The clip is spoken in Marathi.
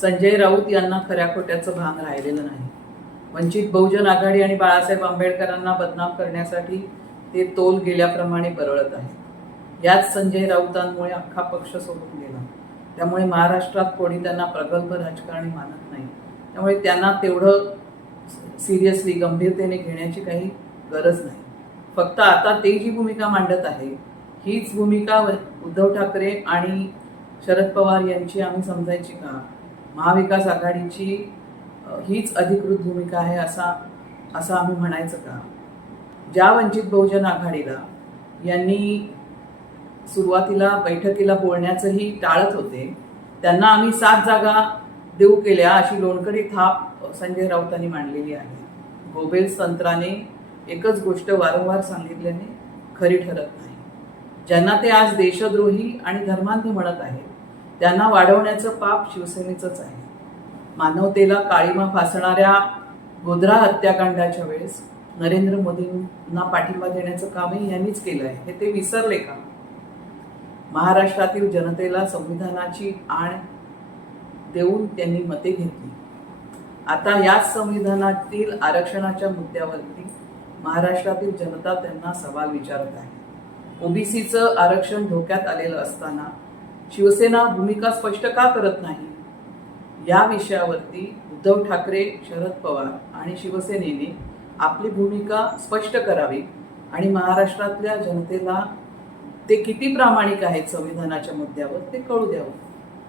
संजय राऊत यांना खऱ्या खोट्याचं भान राहिलेलं नाही वंचित बहुजन आघाडी आणि बाळासाहेब आंबेडकरांना बदनाम करण्यासाठी ते तोल गेल्याप्रमाणे बरळत आहे याच संजय राऊतांमुळे अख्खा पक्ष सोडून गेला त्यामुळे महाराष्ट्रात कोणी त्यांना प्रगल्भ राजकारणी मानत नाही त्यामुळे त्यांना तेवढं सिरियसली गंभीरतेने घेण्याची काही गरज नाही फक्त आता ते जी भूमिका मांडत आहे हीच भूमिका उद्धव ठाकरे आणि शरद पवार यांची आम्ही समजायची का महाविकास आघाडीची हीच अधिकृत भूमिका आहे असा असं आम्ही म्हणायचं का ज्या वंचित बहुजन आघाडीला यांनी सुरुवातीला बैठकीला बोलण्याचंही टाळत होते त्यांना आम्ही सात जागा देऊ केल्या अशी लोणकडी थाप संजय राऊतांनी मांडलेली आहे गोबेल संत्राने एकच गोष्ट वारंवार सांगितल्याने खरी ठरत नाही ज्यांना ते आज देशद्रोही आणि धर्मांध म्हणत आहेत त्यांना वाढवण्याचं पाप शिवसेनेचंच आहे मानवतेला काळीमा फासणाऱ्या गोधरा हत्याकांडाच्या वेळेस नरेंद्र मोदींना पाठिंबा देण्याचं कामही यांनीच केलं आहे हे ते विसरले का महाराष्ट्रातील जनतेला संविधानाची आण देऊन त्यांनी मते घेतली आता याच संविधानातील आरक्षणाच्या मुद्द्यावरती महाराष्ट्रातील जनता त्यांना सवाल विचारत आहे ओबीसीचं आरक्षण धोक्यात आलेलं असताना शिवसेना भूमिका स्पष्ट का करत नाही या विषयावरती उद्धव ठाकरे शरद पवार आणि शिवसेनेने आपली भूमिका स्पष्ट करावी आणि महाराष्ट्रातल्या जनतेला ते किती प्रामाणिक आहेत संविधानाच्या मुद्द्यावर ते कळू द्यावं